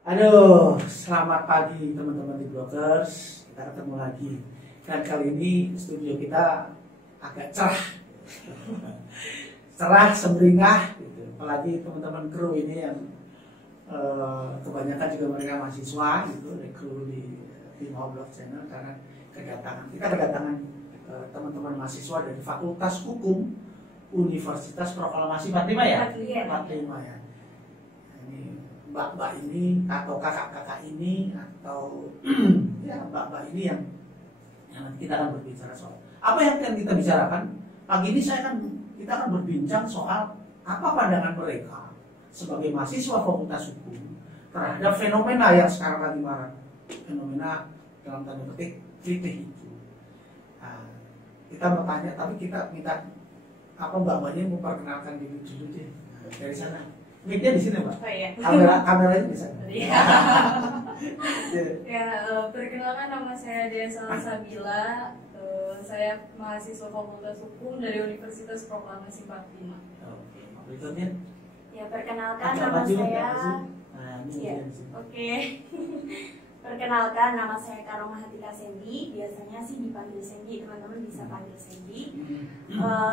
Aduh, selamat pagi teman-teman di Brokers. Kita ketemu lagi. Dan kali ini studio kita agak cerah. Cerah, semringah gitu. Apalagi teman-teman kru ini yang kebanyakan juga mereka mahasiswa gitu, kru di Blog Channel karena kita kedatangan teman-teman mahasiswa dari Fakultas Hukum Universitas Proklamasi 45 ya? 45 ya. Mbak-mbak ini atau kakak-kakak ini atau ya mbak-mbak ini yang nanti kita akan berbicara soal apa yang akan kita bicarakan pagi ini. Kita akan berbincang soal apa pandangan mereka sebagai mahasiswa Fakultas Hukum terhadap fenomena yang sekarang lagi marak, fenomena dalam tanda petik kritik itu. Nah, kita bertanya, tapi kita minta apa mbak-mbaknya memperkenalkan diri dulu deh dari sana. Mic-nya di sini, Mbak. Oh, iya. Kameranya di sana. Iya. Ya, perkenalkan nama saya Dian Salsabila. Saya mahasiswa Fakultas Hukum dari Universitas Proklamasi 45. Oke, berikutnya. Ya, perkenalkan nama saya. Nah, ini Ya. di sini. Oke. Perkenalkan nama saya Karomahatika Sendi. Biasanya sih dipanggil Sendi, teman-teman bisa panggil Sendi.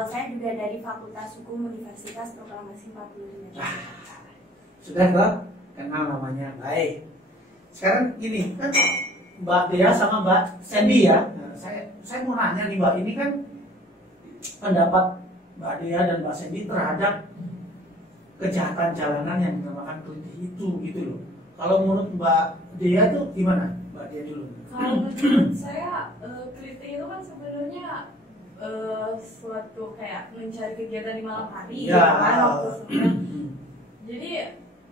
Saya juga dari Fakultas Hukum Universitas Proklamasi 45. Sudah Mbak, kenal namanya. Baik. Sekarang gini, kan Mbak Dea sama Mbak Sandy ya. Nah, saya mau nanya nih Mbak, ini kan pendapat Mbak Dea dan Mbak Sandy terhadap kejahatan jalanan yang dinamakan kritik itu gitu loh. Kalau menurut Mbak Dea tuh gimana? Mbak Dea dulu. Kalau menurut saya kritik itu kan sebenarnya suatu kayak mencari kegiatan di malam hari Ya. kan waktu sebenarnya. Jadi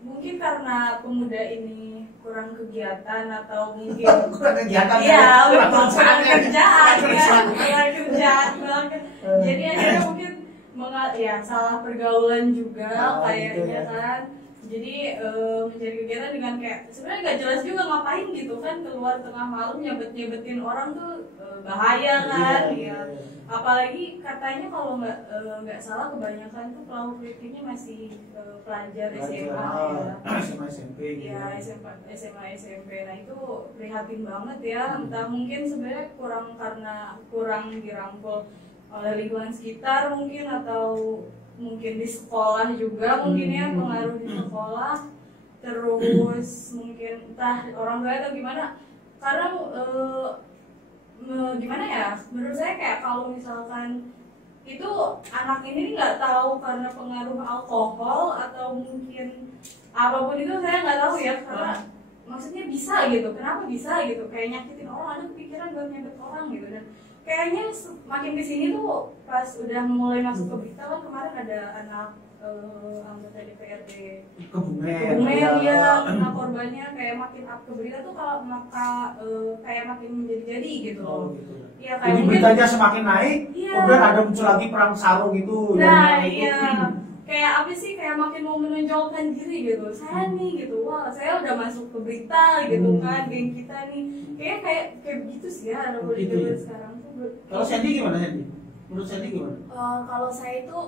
mungkin karena pemuda ini kurang kegiatan atau mungkin kurang kegiatan. iya kurang kurang kerjaan kerjaan. jadi akhirnya mungkin salah pergaulan juga kayaknya gitu ya. kan. Jadi mencari kegiatan dengan kayak sebenarnya nggak jelas juga ngapain gitu kan, keluar tengah malam nyebet-nyebetin orang tuh bahaya kan. Iya. Apalagi katanya kalau nggak salah kebanyakan tuh pelaku kritiknya masih pelajar SMA ya. SMA SMP gitu. Ya SMA SMP. Nah itu prihatin banget ya. Entah mungkin sebenarnya karena kurang dirangkul oleh lingkungan sekitar mungkin, atau mungkin di sekolah juga mungkin ya, pengaruh di sekolah, terus mungkin entah orang tua atau gimana. Karena gimana ya, menurut saya kayak kalau misalkan itu anak ini nggak tahu karena pengaruh alkohol atau mungkin apapun itu, saya nggak tahu ya, karena maksudnya bisa gitu, kenapa bisa gitu, kayak nyakitin orang, ada kepikiran buat nyebet orang gitu. Dan kayaknya makin kesini tuh pas udah mulai masuk ke berita kan, kemarin ada anak anggota DPRD Kebumen ya kena korbannya, kayak makin up ke berita tuh kalau maka kayak makin menjadi-jadi gitu. Gitu. Ya Jadi kayak mungkin beritanya semakin naik, iya. kemudian ada muncul lagi perang sarung gitu. Nah iya, kayak apa sih, kayak makin mau menonjolkan diri gitu. Saya nih gitu, wah saya udah masuk ke berita gitu kan, geng kita nih. Kayak begitu sih ya, ada Begitu ya. sekarang tuh. Kalau Sandy gimana Sandy? Menurut Sandy gimana? Kalau saya itu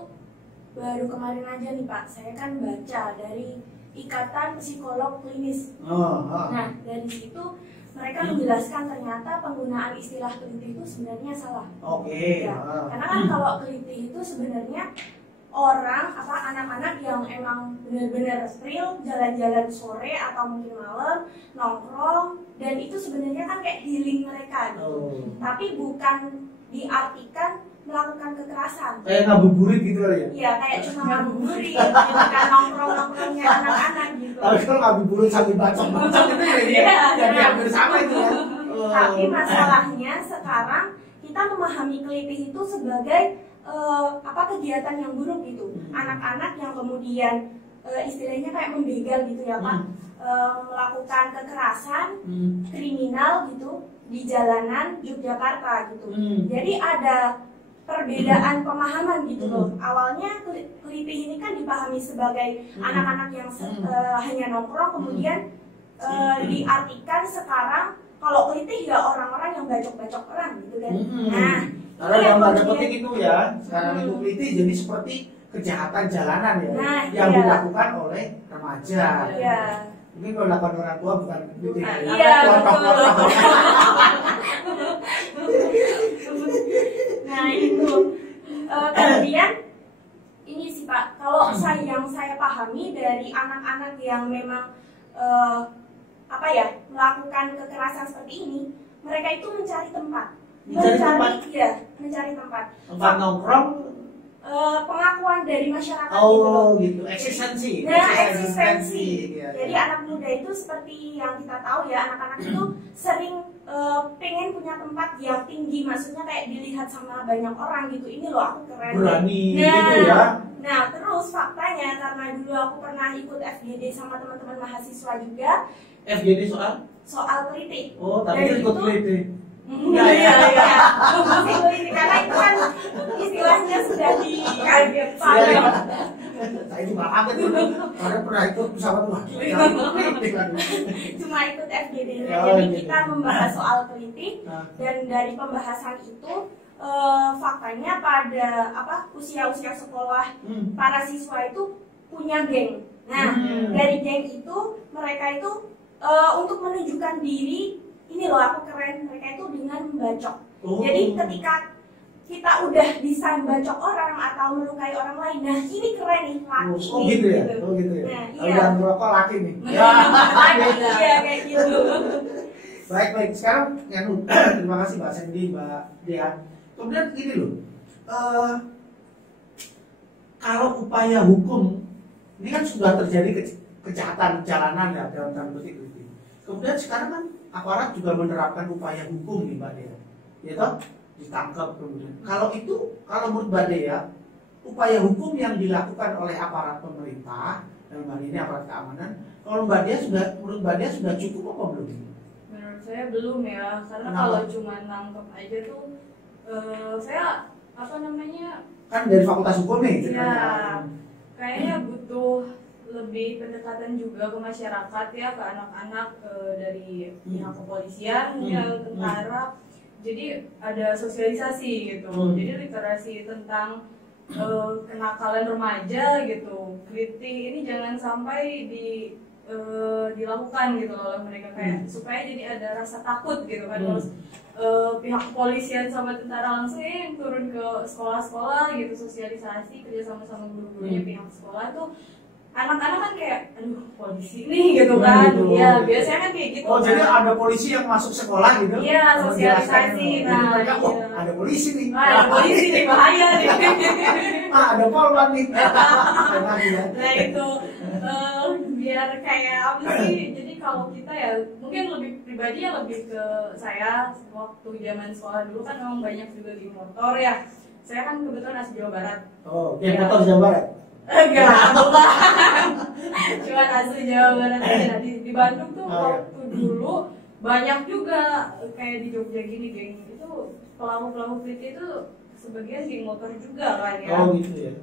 baru kemarin aja nih Pak, saya kan baca dari Ikatan Psikolog Klinis. Nah dari situ mereka menjelaskan ternyata penggunaan istilah kritik itu sebenarnya salah. Oke. Ya, karena kan kalau kritik itu sebenarnya orang anak-anak yang emang benar-benar real jalan-jalan sore atau mungkin malam nongkrong, dan itu sebenarnya kan kayak healing mereka gitu. Tapi bukan diartikan melakukan kekerasan. Kayak ngabuburit gitu kali ya? Iya, kayak cuma ngabuburit, bukan nongkrong-nongkrongnya anak-anak gitu. Tapi kalau ngabuburit sambil bacok-bacok itu ya jadi hampir sama itu ya. Tapi masalahnya sekarang kita memahami kritik itu sebagai kegiatan yang buruk gitu. Anak-anak yang kemudian istilahnya kayak membegal gitu ya Pak, melakukan kekerasan, kriminal gitu di jalanan Yogyakarta gitu. Jadi ada perbedaan pemahaman gitu loh. Awalnya kritik ini kan dipahami sebagai anak-anak yang hanya nongkrong, kemudian diartikan sekarang kalau kritik ya orang-orang yang bacok-bacok orang gitu kan. Nah, karena dalam tanda petik itu ya, sekarang itu kritik jadi seperti kejahatan jalanan ya, Nah, yang iya. dilakukan oleh remaja. Iya. Mungkin kalau lakukan orang tua bukan gitu. Iya, betul. Nah itu kemudian ini sih Pak, kalau yang saya pahami dari anak-anak yang memang melakukan kekerasan seperti ini, mereka itu mencari tempat, mencari tempat nongkrong, pengakuan dari masyarakat gitu, eksistensi. Ya. Jadi anak muda itu seperti yang kita tahu ya, anak-anak itu sering pengen punya tempat yang tinggi, maksudnya kayak dilihat sama banyak orang gitu. Ini loh aku keren. Berani gitu ya. Nah terus faktanya, karena dulu aku pernah ikut FGD sama teman-teman mahasiswa juga. FGD soal kritik. Oh, tapi ikut kritik. Iya. Karena itu kan istilahnya sudah dikaget. Saya juga kaget dulu. Karena pernah ikut pesawat Cuma ikut FGD-nya. Jadi kita membahas soal kritik, dan dari pembahasan itu faktanya pada usia-usia sekolah para siswa itu punya geng. Nah, dari geng itu mereka itu untuk menunjukkan diri, ini loh aku keren, mereka itu dengan membacok. Jadi ketika kita udah bisa membacok orang atau melukai orang lain, nah ini keren nih, laki nih. Gitu ya? Gitu. Gitu ya? Nah, iya. Udah merokok laki nih. Iya kayak gitu. Baik. Sekarang terima kasih Mbak Sandy, Mbak Dea. Kemudian gini loh, kalau upaya hukum ini kan sudah terjadi kejahatan jalanan ya dalam tanda petik itu. Kemudian sekarang kan aparat juga menerapkan upaya hukum nih Mbak Dea, ya toh, ditangkap kemudian. Kalau menurut Mbak Dea, upaya hukum yang dilakukan oleh aparat pemerintah dalam hal ini aparat keamanan, kalau menurut Mbak Dea sudah cukup apa belum? Menurut saya belum ya, karena kalau cuma nangkep aja tuh, saya kan dari fakultas hukum nih. Ya, kayaknya butuh lebih pendekatan juga ke masyarakat ya, ke anak-anak, dari pihak kepolisian, tentara. Jadi ada sosialisasi gitu. Jadi literasi tentang kenakalan remaja gitu. Kritik ini jangan sampai dilakukan gitu oleh mereka, kayak supaya jadi ada rasa takut gitu kan. Terus pihak kepolisian sama tentara langsung yang turun ke sekolah-sekolah gitu, sosialisasi kerja sama guru-gurunya pihak sekolah tuh. Anak-anak kan kayak, aduh polisi nih gitu kan, ya biasanya kan kayak gitu. Oh jadi ada polisi yang masuk sekolah gitu? Iya, sosialisasi. Nah, mereka, ada polisi nih. Ada polisi nih, bahaya nih. Ada polwan nih. Nah itu biar kayak apa sih? Jadi kalau kita ya mungkin lebih pribadi ya, lebih ke saya waktu zaman sekolah dulu kan memang banyak juga di motor ya. Saya kan kebetulan asli Jawa Barat. Oh, yang motor Jawa Barat? Enggak, bukan. Cuma asli Jawa Barat aja. Di Bandung tuh waktu dulu banyak juga kayak di Jogja gini geng itu pelaku kritik itu sebagian geng motor juga kan ya. Oh gitu ya.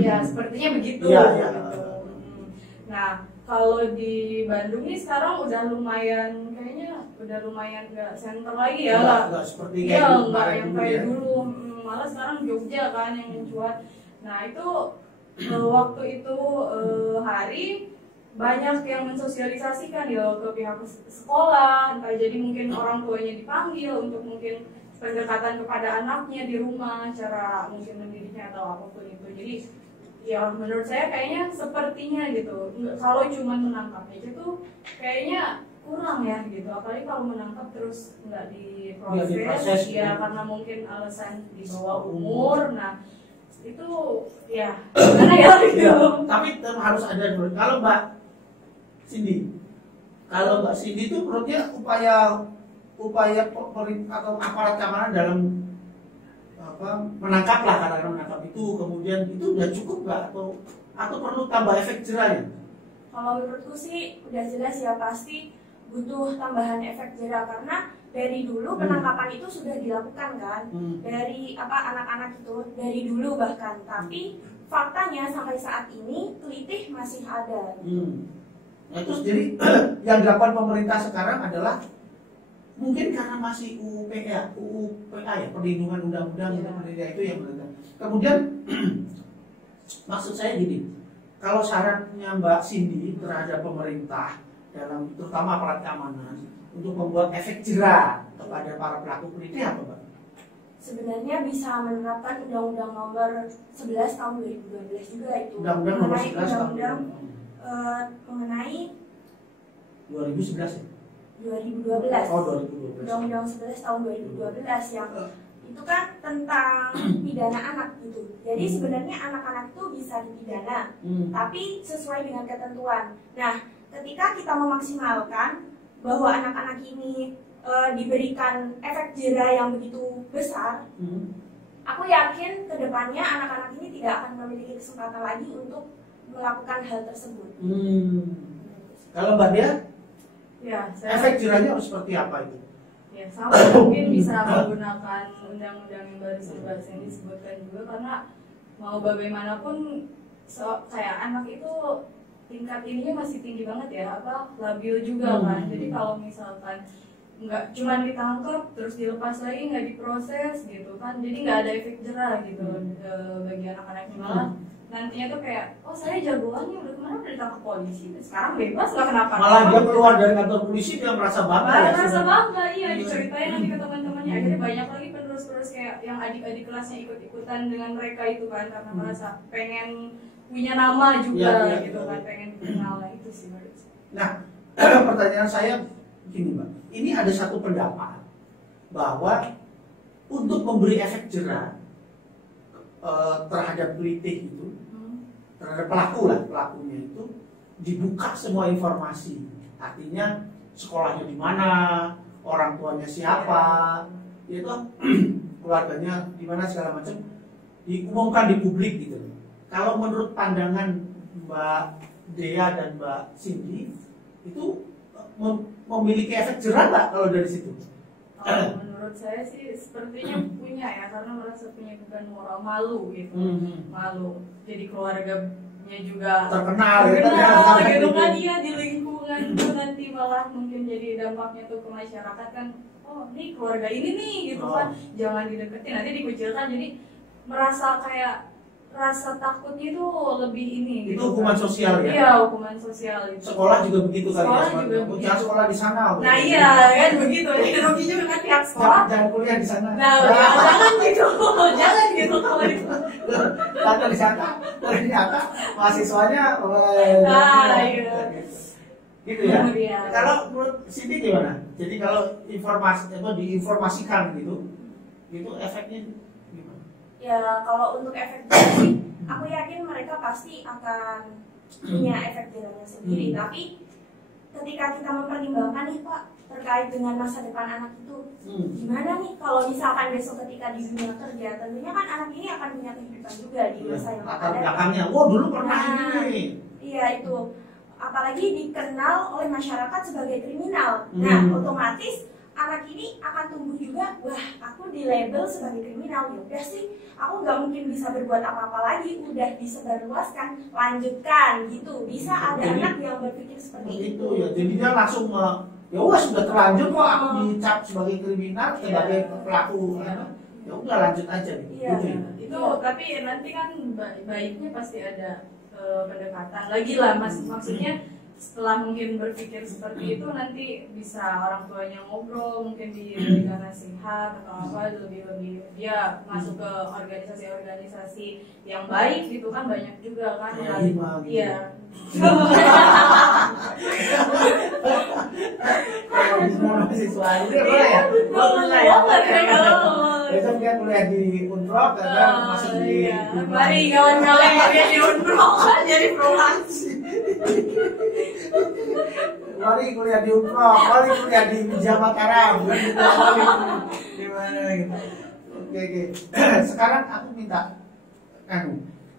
Ya sepertinya begitu. Iya. Gitu. Nah kalau di Bandung nih sekarang udah lumayan, kayaknya udah lumayan nggak center lagi ya. Nggak seperti kayak nggak yang kayak dulu. Malah sekarang Jogja kan yang mencuat. Nah itu waktu itu hari banyak yang mensosialisasikan ya ke pihak sekolah, entah jadi mungkin orang tuanya dipanggil untuk mungkin pendekatan kepada anaknya di rumah, cara mungkin mendidiknya atau apapun itu. Jadi ya menurut saya kayaknya sepertinya gitu, kalau cuma menangkap aja tuh kayaknya kurang ya gitu, apalagi kalau menangkap terus nggak diproses ya karena mungkin alasan di bawah umur. Nah itu ya gimana ya gitu. Tapi harus ada dulu. Kalau Mbak Cindy itu menurutnya upaya pemerintah atau aparat keamanan dalam menangkap lah, karena menangkap itu kemudian itu udah cukup nggak atau perlu tambah efek jerah ya? Kalau menurutku sih udah jelas ya, pasti butuh tambahan efek jerah, karena dari dulu penangkapan itu sudah dilakukan kan, dari anak-anak itu dari dulu bahkan, tapi faktanya sampai saat ini kelitih masih ada. Nah, terus jadi yang dilakukan pemerintah sekarang adalah mungkin karena masih UUPA ya, perlindungan undang-undang untuk pendidikan itu yang benar. Kemudian maksud saya gini, kalau syaratnya Mbak Cindy terhadap pemerintah dalam terutama aparat keamanan untuk membuat efek jera kepada para pelaku kelitih apa Mbak? Sebenarnya bisa menerapkan Undang-Undang Nomor 11 Tahun 2012 juga itu. Undang-Undang Nomor Mengenai 11 tahun mengenai 2011 ya? 2012. Oh 2012. Undang-Undang 11 Tahun 2012 yang itu kan tentang pidana anak gitu. Jadi sebenarnya anak-anak itu bisa dipidana, tapi sesuai dengan ketentuan. Nah, ketika kita memaksimalkan bahwa anak-anak ini diberikan efek jera yang begitu besar, aku yakin kedepannya anak-anak ini tidak akan memiliki kesempatan lagi untuk melakukan hal tersebut. Kalau Mbak Dia, Ya, efek jerahnya harus seperti apa itu? ya sama mungkin bisa menggunakan undang-undang yang baru yang disebutkan juga, karena mau bagaimanapun kayak anak itu tingkat ininya masih tinggi banget ya, labil juga kan. Jadi kalau misalkan nggak cuma ditangkap terus dilepas lagi, nggak diproses gitu kan, jadi nggak ada efek jerah gitu bagi anak-anaknya. Malah nantinya tuh kayak, oh saya jagoannya udah kemana, udah ditangkap polisi, sekarang bebas nggak kenapa. Malah dia keluar dari kantor polisi dia merasa bangga ya. Merasa bangga, iya, diceritain nanti ke teman-temannya. Akhirnya banyak lagi penerus-penerus kayak yang adik-adik kelasnya ikut-ikutan dengan mereka itu kan, karena merasa pengen punya nama juga gitu kan, pengen dikenal. Itu sih menurut saya. Nah, pertanyaan saya gini Mbak, ini ada satu pendapat bahwa untuk memberi efek jerah terhadap kelitih itu, terhadap pelakunya itu dibuka semua informasi, artinya sekolahnya di mana, orang tuanya siapa, itu keluarganya di mana segala macam diumumkan di publik gitu. Kalau menurut pandangan Mbak Dea dan Mbak Cindy itu memiliki efek jerah nggak kalau dari situ? Menurut saya sih sepertinya punya ya, karena merasa punya beban moral, malu gitu, malu. Jadi keluarganya juga terkenal gitu kan, iya, di lingkungan itu nanti malah mungkin jadi dampaknya tuh ke masyarakat kan, oh ini keluarga ini nih gitu kan, jangan dideketin, nanti dikucilkan. Jadi merasa kayak rasa takutnya itu lebih ini itu gitu, hukuman sosial ya? Iya, hukuman sosial itu. Sekolah juga begitu kali ya? Jangan sekolah di sana. Nah iya kan begitu, rugi juga kan pihak sekolah. Jangan kuliah di sana. Nah jangan gitu, jangan gitu kalau itu. Atau di sana, ternyata mahasiswanya, nah iya. Gitu ya. Kalau menurut Cindy gimana? Jadi kalau diinformasikan gitu, itu efeknya gimana? Ya kalau untuk efek jerah sih, aku yakin mereka pasti akan punya efek jerahnya sendiri. Tapi ketika kita mempertimbangkan nih Pak, terkait dengan masa depan anak itu, gimana nih kalau misalkan besok ketika di dunia kerja, tentunya kan anak ini akan punya kehidupan juga di masa yang akan datang. Belakangnya, dulu pernah ini. Iya itu, apalagi dikenal oleh masyarakat sebagai kriminal. Nah otomatis anak ini akan tumbuh juga, wah aku di label sebagai kriminal, ya udah sih aku nggak mungkin bisa berbuat apa-apa lagi, udah disebarluaskan, lanjutkan gitu. Bisa ada anak yang berpikir seperti itu ya. Jadi dia langsung ya udah sudah terlanjur kok aku dicap sebagai kriminal, sebagai pelaku, ya udah lanjut aja gitu. Itu tapi nanti kan baiknya pasti ada pendekatan lagi lah mas, maksudnya setelah mungkin berpikir seperti itu nanti bisa orang tuanya ngobrol, mungkin diberikan nasihat atau apa, lebih dia masuk ke organisasi-organisasi yang baik gitu kan, banyak juga kan. Iya. Mahasiswa ini boleh ya? Besok dia kuliah di Unprok, masuk di mari kawan-kawan kuliah di Unprok kan jadi prolasi. Mari kuliah di Unprok, mari kuliah di Wijaya Mataram, gimana gitu. Oke. Sekarang aku minta,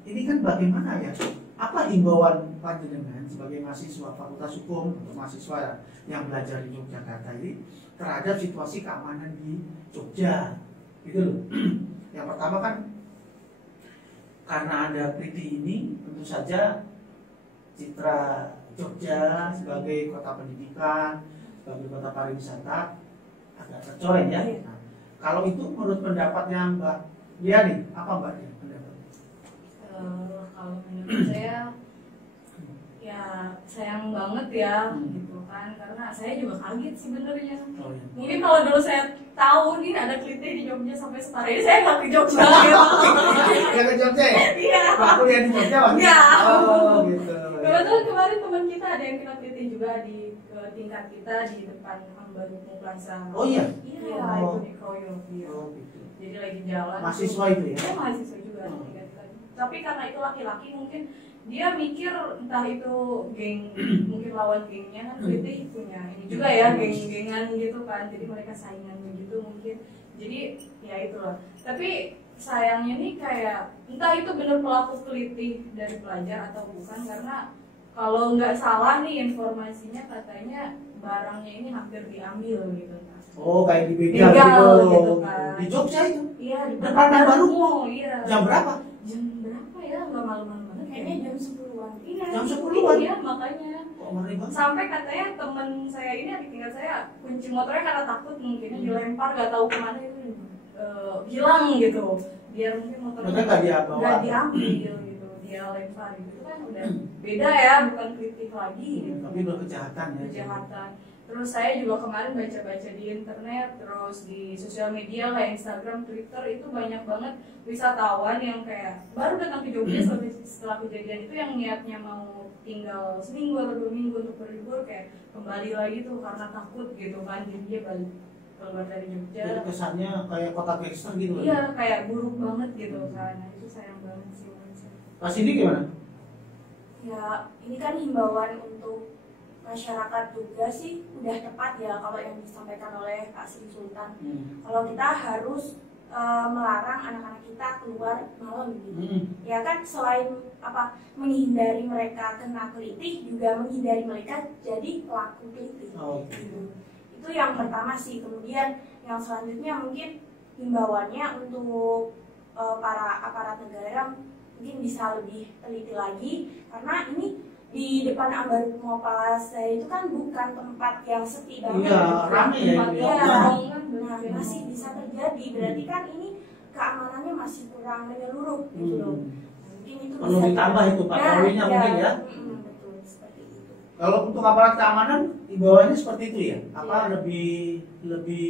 ini kan bagaimana ya? Apa himbauan panjenengan sebagai mahasiswa Fakultas Hukum atau mahasiswa yang belajar di Yogyakarta ini terhadap situasi keamanan di Jogja, gitu loh. Yang pertama kan karena ada kelitih ini, tentu saja citra Jogja sebagai kota pendidikan, sebagai kota pariwisata agak tercoreng ya. Nah, kalau itu menurut pendapatnya Mbak Dia nih, apa Mbak Dia pendapatnya? Kalau menurut saya Ya sayang banget ya gitu kan, karena saya juga kaget sebenarnya. Oh, iya. Mungkin kalau dulu saya tahu nih ada Kliti di Jogja sampai sekarang ini saya nggak ke Jogja gitu. Ya ke Jogja ya? Iya. Pak kuliah di Jogja Pak? Iya. Oh gitu. Kebetulan kemarin teman kita ada yang kena Kliti juga di tingkat kita di depan Ambarukmo Plaza. Oh iya? Iya, Oh. itu di Kroyo. Iya. Oh gitu. Jadi lagi jalan. Mahasiswa itu ya? Iya, mahasiswa juga. Tapi karena itu laki-laki mungkin dia mikir entah itu geng mungkin lawan gengnya kan Kliti punya ini juga ya geng-gengan gitu kan, jadi mereka saingan begitu mungkin, jadi ya itulah. Tapi sayangnya nih kayak entah itu benar pelaku Kliti dari pelajar atau bukan, karena kalau nggak salah nih informasinya katanya barangnya ini hampir diambil gitu kan. Oh kayak di Begal gitu kan. Di Jogja itu? Iya, di Depan Ambarukmo. Iya. Jam berapa? Jam berapa ya? Nggak malam-malam banget Kayaknya jam 10-an. Iya, Jam 10-an? Iya, makanya. Kok ngeri banget? Sampai katanya temen saya ini adik tingkat saya kunci motornya karena takut mungkin dilempar nggak tahu kemana itu hilang gitu. Biar mungkin motornya Mereka nggak dibawa? nggak diambil gitu, dia lempar gitu. Itu kan udah beda ya, bukan kritik lagi gitu. Tapi udah kejahatan ya? Kejahatan. Terus saya juga kemarin baca-baca di internet, terus di sosial media kayak Instagram, Twitter itu banyak banget wisatawan yang kayak baru datang ke Jogja setelah kejadian itu yang niatnya mau tinggal seminggu atau 2 minggu untuk berlibur kayak kembali lagi tuh karena takut gitu kan, jadi dia balik keluar dari Jogja. Jadi kesannya kayak kota gangster gitu. Iya, kayak buruk banget gitu kan. Nah, itu sayang banget sih menurut saya. Pas ini gimana? Ya, ini kan himbauan untuk masyarakat juga sih udah tepat ya kalau yang disampaikan oleh Pak Sri Sultan. Kalau kita harus melarang anak-anak kita keluar malam gitu. Ya kan selain menghindari mereka kena kelitih, juga menghindari mereka jadi pelaku kelitih. Oh. Gitu. Itu yang pertama sih. Kemudian yang selanjutnya mungkin himbauannya untuk para aparat negara mungkin bisa lebih teliti lagi, karena ini di depan Ambarukmo Plaza itu kan bukan tempat yang sepi banget. Iya, rame ya. Tempat Iya. tongkrongan, Nah, masih bisa terjadi. Berarti kan ini keamanannya masih kurang menyeluruh gitu loh. Mungkin itu Perlu ditambah itu patrolinya mungkin ya. Betul, seperti itu. Kalau untuk aparat keamanan, imbauannya seperti itu ya? Iya. Lebih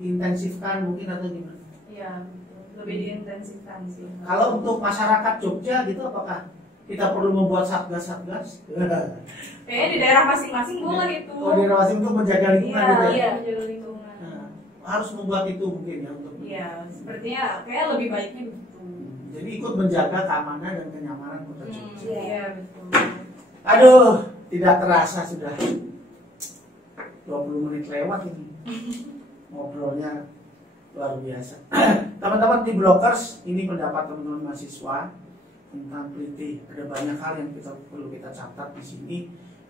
diintensifkan mungkin atau gimana? Iya, betul. Lebih diintensifkan sih. Kalau untuk masyarakat Jogja gitu, apakah kita perlu membuat satgas-satgas? Kayaknya di daerah masing-masing boleh itu. Oh, di masing untuk menjaga lingkungan gitu ya? Iya, menjaga lingkungan. Nah, harus membuat itu mungkin ya untuk. Iya, sepertinya kayak lebih baiknya begitu. Jadi ikut menjaga keamanan dan kenyamanan kota Jogja. Iya, betul. Aduh, tidak terasa sudah 20 menit lewat ini. Ngobrolnya luar biasa. Teman-teman di Blokers, ini pendapat teman-teman mahasiswa tentang Kliti. Ada banyak hal yang perlu kita catat di sini,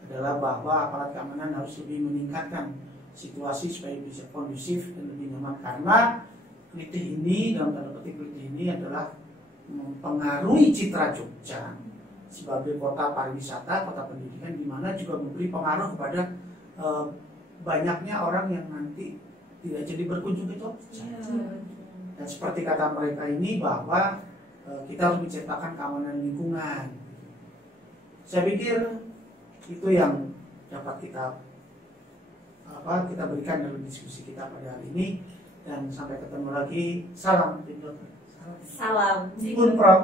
adalah bahwa aparat keamanan harus lebih meningkatkan situasi supaya bisa kondusif dan lebih nyaman, karena Kliti ini, dalam tanda petik Kliti ini adalah mempengaruhi citra Jogja sebagai kota pariwisata, kota pendidikan, di mana juga memberi pengaruh kepada banyaknya orang yang nanti tidak jadi berkunjung ke Jogja. Dan seperti kata mereka ini bahwa kita harus menciptakan keamanan lingkungan. Saya pikir itu yang dapat kita berikan dalam diskusi kita pada hari ini, dan sampai ketemu lagi. Salam. Salam. Unprov.